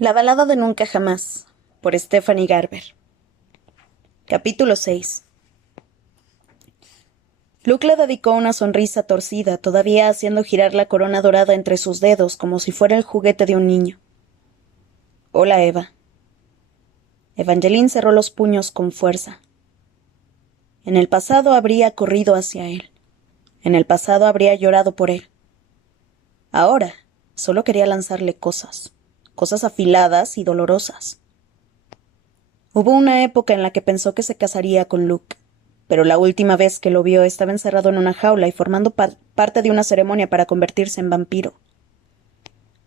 La balada de Nunca Jamás, por Stephanie Garber. Capítulo 6. Luke le dedicó una sonrisa torcida, todavía haciendo girar la corona dorada entre sus dedos como si fuera el juguete de un niño. Hola, Eva. Evangeline cerró los puños con fuerza. En el pasado habría corrido hacia él. En el pasado habría llorado por él. Ahora solo quería lanzarle cosas afiladas y dolorosas. Hubo una época en la que pensó que se casaría con Luke, pero la última vez que lo vio estaba encerrado en una jaula y formando parte de una ceremonia para convertirse en vampiro.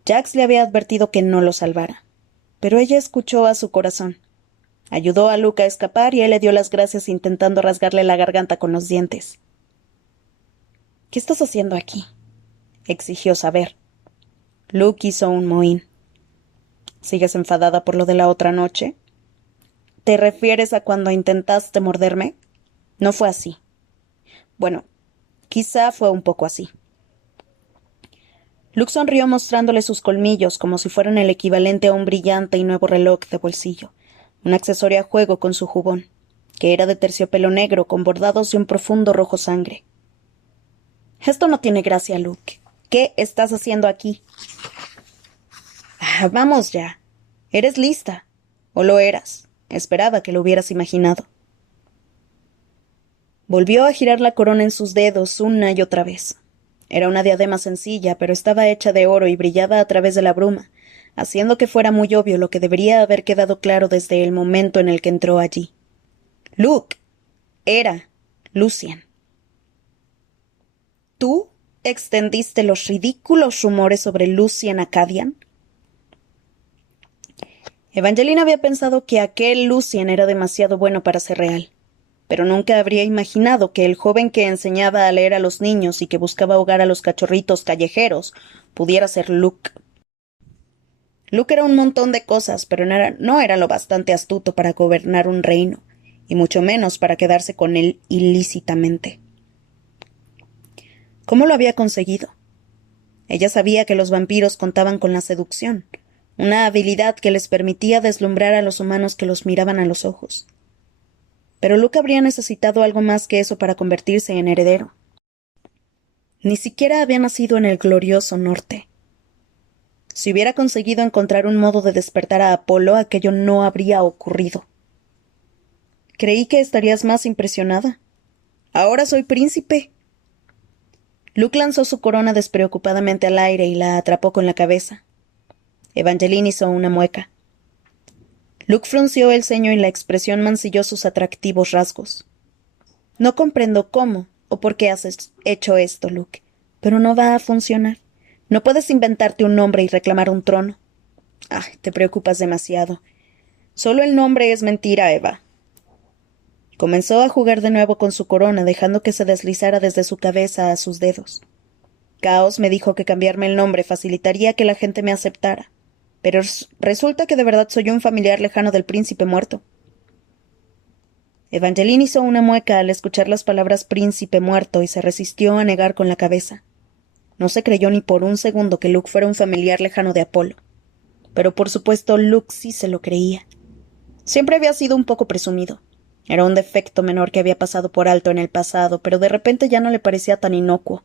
Jax le había advertido que no lo salvara, pero ella escuchó a su corazón. Ayudó a Luke a escapar y él le dio las gracias intentando rasgarle la garganta con los dientes. «¿Qué estás haciendo aquí?», exigió saber. Luke hizo un mohín. «¿Sigues enfadada por lo de la otra noche? ¿Te refieres a cuando intentaste morderme? No fue así. Bueno, quizá fue un poco así». Luke sonrió mostrándole sus colmillos como si fueran el equivalente a un brillante y nuevo reloj de bolsillo, un accesorio a juego con su jubón, que era de terciopelo negro con bordados de un profundo rojo sangre. «Esto no tiene gracia, Luke. ¿Qué estás haciendo aquí?» «Vamos ya. ¿Eres lista? ¿O lo eras? Esperaba que lo hubieras imaginado». Volvió a girar la corona en sus dedos una y otra vez. Era una diadema sencilla, pero estaba hecha de oro y brillaba a través de la bruma, haciendo que fuera muy obvio lo que debería haber quedado claro desde el momento en el que entró allí. Luke era Lucien. ¿Tú extendiste los ridículos rumores sobre Lucien Acadian? Evangeline había pensado que aquel Lucien era demasiado bueno para ser real, pero nunca habría imaginado que el joven que enseñaba a leer a los niños y que buscaba ahogar a los cachorritos callejeros pudiera ser Luke. Luke era un montón de cosas, pero no era lo bastante astuto para gobernar un reino, y mucho menos para quedarse con él ilícitamente. ¿Cómo lo había conseguido? Ella sabía que los vampiros contaban con la seducción, una habilidad que les permitía deslumbrar a los humanos que los miraban a los ojos. Pero Luke habría necesitado algo más que eso para convertirse en heredero. Ni siquiera había nacido en el glorioso norte. Si hubiera conseguido encontrar un modo de despertar a Apolo, aquello no habría ocurrido. Creí que estarías más impresionada. Ahora soy príncipe. Luke lanzó su corona despreocupadamente al aire y la atrapó con la cabeza. Evangeline hizo una mueca. Luke frunció el ceño y la expresión mancilló sus atractivos rasgos. «No comprendo cómo o por qué has hecho esto, Luke, pero no va a funcionar. No puedes inventarte un nombre y reclamar un trono. Te preocupas demasiado. Solo el nombre es mentira, Eva». Comenzó a jugar de nuevo con su corona, dejando que se deslizara desde su cabeza a sus dedos. Caos me dijo que cambiarme el nombre facilitaría que la gente me aceptara, pero resulta que de verdad soy un familiar lejano del príncipe muerto. Evangeline hizo una mueca al escuchar las palabras príncipe muerto y se resistió a negar con la cabeza. No se creyó ni por un segundo que Luke fuera un familiar lejano de Apolo. Pero por supuesto Luke sí se lo creía. Siempre había sido un poco presumido. Era un defecto menor que había pasado por alto en el pasado, pero de repente ya no le parecía tan inocuo.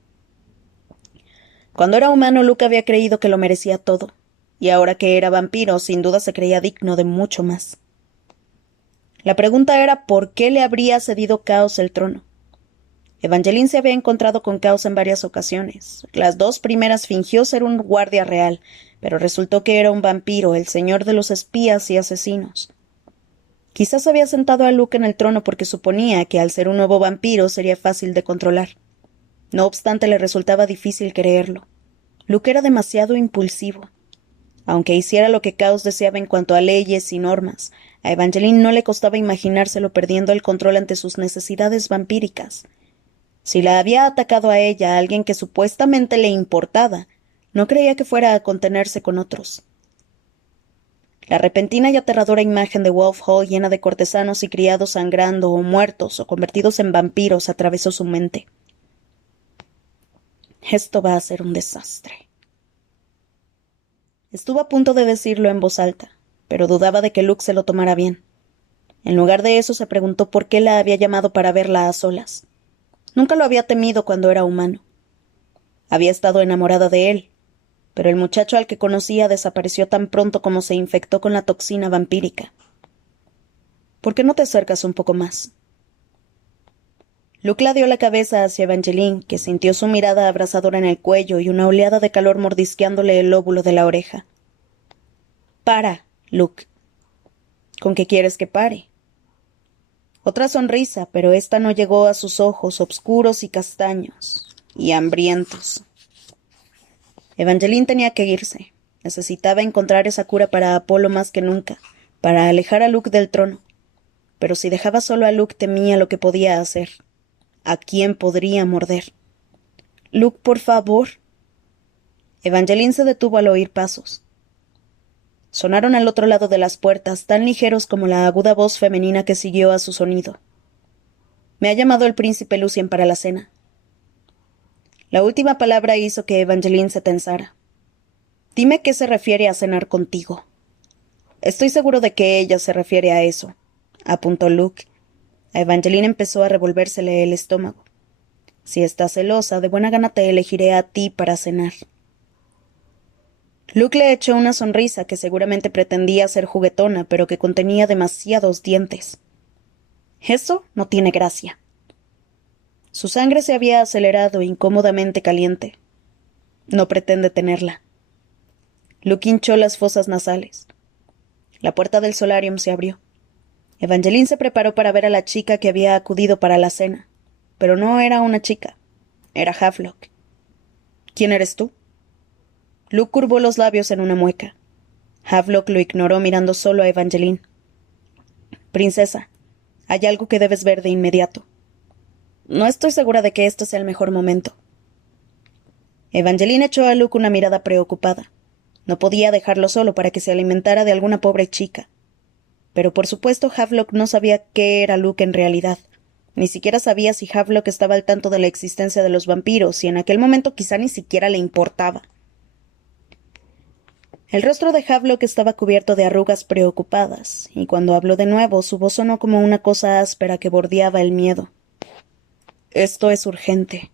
Cuando era humano, Luke había creído que lo merecía todo, y ahora que era vampiro, sin duda se creía digno de mucho más. La pregunta era ¿por qué le habría cedido Caos el trono? Evangeline se había encontrado con Caos en varias ocasiones. Las dos primeras fingió ser un guardia real, pero resultó que era un vampiro, el señor de los espías y asesinos. Quizás había sentado a Luke en el trono porque suponía que al ser un nuevo vampiro sería fácil de controlar. No obstante, le resultaba difícil creerlo. Luke era demasiado impulsivo. Aunque hiciera lo que Caos deseaba en cuanto a leyes y normas, a Evangeline no le costaba imaginárselo perdiendo el control ante sus necesidades vampíricas. Si la había atacado a ella alguien que supuestamente le importaba, no creía que fuera a contenerse con otros. La repentina y aterradora imagen de Wolf Hall llena de cortesanos y criados sangrando o muertos o convertidos en vampiros atravesó su mente. Esto va a ser un desastre. Estuvo a punto de decirlo en voz alta, pero dudaba de que Luke se lo tomara bien. En lugar de eso se preguntó por qué la había llamado para verla a solas. Nunca lo había temido cuando era humano. Había estado enamorada de él, pero el muchacho al que conocía desapareció tan pronto como se infectó con la toxina vampírica. ¿Por qué no te acercas un poco más? Luke la dio la cabeza hacia Evangeline, que sintió su mirada abrasadora en el cuello y una oleada de calor mordisqueándole el lóbulo de la oreja. «Para, Luke». «¿Con qué quieres que pare?» Otra sonrisa, pero ésta no llegó a sus ojos obscuros y castaños, y hambrientos. Evangeline tenía que irse. Necesitaba encontrar esa cura para Apolo más que nunca, para alejar a Luke del trono. Pero si dejaba solo a Luke temía lo que podía hacer. ¿A quién podría morder? «Luke, por favor». Evangeline se detuvo al oír pasos. Sonaron al otro lado de las puertas, tan ligeros como la aguda voz femenina que siguió a su sonido. «Me ha llamado el príncipe Lucien para la cena». La última palabra hizo que Evangeline se tensara. «Dime qué se refiere a cenar contigo». «Estoy seguro de que ella se refiere a eso», apuntó Luke. A Evangeline empezó a revolvérsele el estómago. «Si estás celosa, de buena gana te elegiré a ti para cenar». Luke le echó una sonrisa que seguramente pretendía ser juguetona, pero que contenía demasiados dientes. «Eso no tiene gracia». Su sangre se había acelerado incómodamente caliente. No pretende tenerla. Luke hinchó las fosas nasales. La puerta del solarium se abrió. Evangeline se preparó para ver a la chica que había acudido para la cena. Pero no era una chica. Era Havelock. «¿Quién eres tú?» Luke curvó los labios en una mueca. Havelock lo ignoró mirando solo a Evangeline. «Princesa, hay algo que debes ver de inmediato». «No estoy segura de que este sea el mejor momento». Evangeline echó a Luke una mirada preocupada. No podía dejarlo solo para que se alimentara de alguna pobre chica. Pero por supuesto Havelock no sabía qué era Luke en realidad. Ni siquiera sabía si Havelock estaba al tanto de la existencia de los vampiros, y en aquel momento quizá ni siquiera le importaba. El rostro de Havelock estaba cubierto de arrugas preocupadas, y cuando habló de nuevo su voz sonó como una cosa áspera que bordeaba el miedo. «Esto es urgente».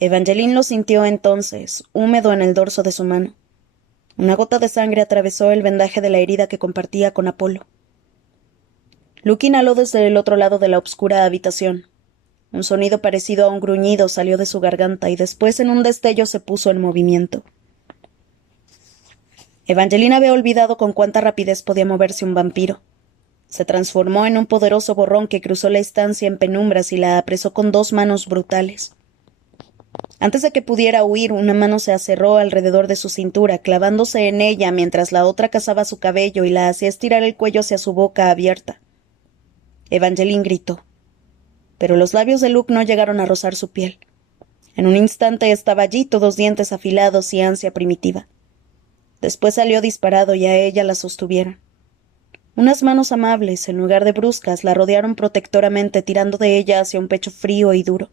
Evangeline lo sintió entonces, húmedo en el dorso de su mano. Una gota de sangre atravesó el vendaje de la herida que compartía con Apolo. Luke inhaló desde el otro lado de la oscura habitación. Un sonido parecido a un gruñido salió de su garganta y después en un destello se puso en movimiento. Evangeline había olvidado con cuánta rapidez podía moverse un vampiro. Se transformó en un poderoso borrón que cruzó la estancia en penumbras y la apresó con 2 manos brutales. Antes de que pudiera huir, una mano se aserró alrededor de su cintura, clavándose en ella mientras la otra cazaba su cabello y la hacía estirar el cuello hacia su boca abierta. Evangeline gritó. Pero los labios de Luke no llegaron a rozar su piel. En un instante estaba allí, todos dientes afilados y ansia primitiva. Después salió disparado y a ella la sostuvieron. Unas manos amables, en lugar de bruscas, la rodearon protectoramente, tirando de ella hacia un pecho frío y duro.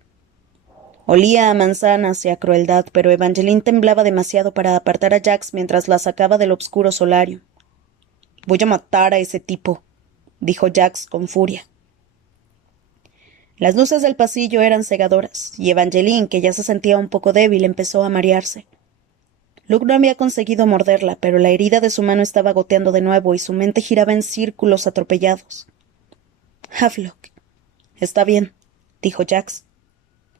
Olía a manzanas y a crueldad, pero Evangeline temblaba demasiado para apartar a Jax mientras la sacaba del obscuro solario. «Voy a matar a ese tipo», dijo Jax con furia. Las luces del pasillo eran cegadoras, y Evangeline, que ya se sentía un poco débil, empezó a marearse. Luke no había conseguido morderla, pero la herida de su mano estaba goteando de nuevo y su mente giraba en círculos atropellados. «Havelock». «Está bien», dijo Jax.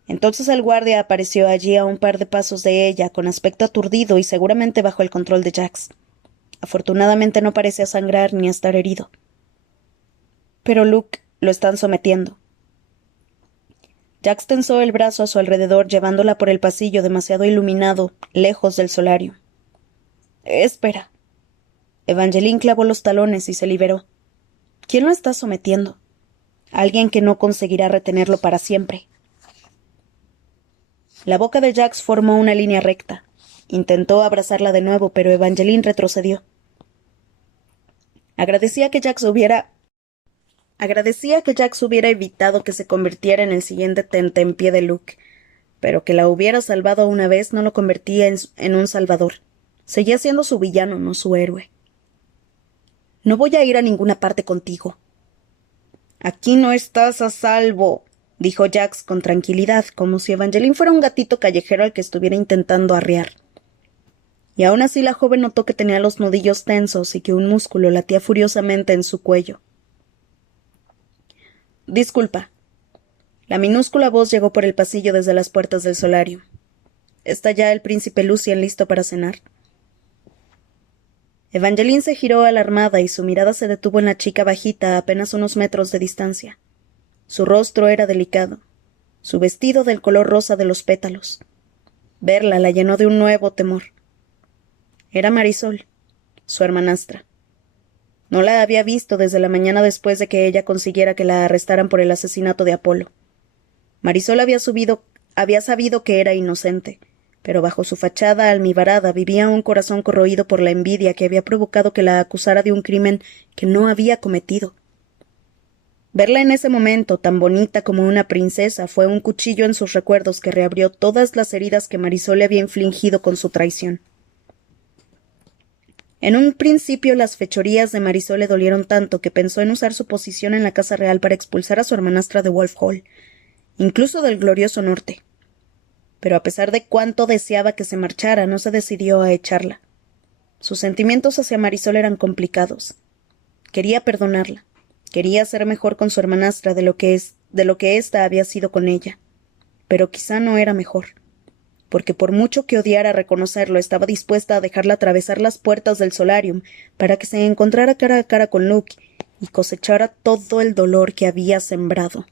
Entonces el guardia apareció allí a un par de pasos de ella, con aspecto aturdido y seguramente bajo el control de Jax. Afortunadamente no parecía sangrar ni estar herido. «Pero Luke, lo están sometiendo». Jax tensó el brazo a su alrededor, llevándola por el pasillo demasiado iluminado, lejos del solario. «Espera». Evangeline clavó los talones y se liberó. «¿Quién lo está sometiendo?» «Alguien que no conseguirá retenerlo para siempre». La boca de Jax formó una línea recta. Intentó abrazarla de nuevo, pero Evangeline retrocedió. Agradecía que Jax hubiera evitado que se convirtiera en el siguiente tentempié de Luke, pero que la hubiera salvado una vez no lo convertía en un salvador. Seguía siendo su villano, no su héroe. No voy a ir a ninguna parte contigo. Aquí no estás a salvo, dijo Jax con tranquilidad, como si Evangeline fuera un gatito callejero al que estuviera intentando arrear. Y aún así la joven notó que tenía los nudillos tensos y que un músculo latía furiosamente en su cuello. Disculpa. La minúscula voz llegó por el pasillo desde las puertas del solarium. ¿Está ya el príncipe Lucien listo para cenar? Evangeline se giró alarmada y su mirada se detuvo en la chica bajita a apenas unos metros de distancia. Su rostro era delicado, su vestido del color rosa de los pétalos. Verla la llenó de un nuevo temor. Era Marisol, su hermanastra. No la había visto desde la mañana después de que ella consiguiera que la arrestaran por el asesinato de Apolo. Marisol había sabido que era inocente, pero bajo su fachada almibarada vivía un corazón corroído por la envidia que había provocado que la acusara de un crimen que no había cometido. Verla en ese momento, tan bonita como una princesa, fue un cuchillo en sus recuerdos que reabrió todas las heridas que Marisol le había infligido con su traición. En un principio las fechorías de Marisol le dolieron tanto que pensó en usar su posición en la casa real para expulsar a su hermanastra de Wolf Hall, incluso del glorioso norte. Pero a pesar de cuánto deseaba que se marchara, no se decidió a echarla. Sus sentimientos hacia Marisol eran complicados. Quería perdonarla. Quería ser mejor con su hermanastra de lo que ésta había sido con ella. Pero quizá no era mejor. Porque por mucho que odiara reconocerlo, estaba dispuesta a dejarla atravesar las puertas del solarium para que se encontrara cara a cara con Luke y cosechara todo el dolor que había sembrado.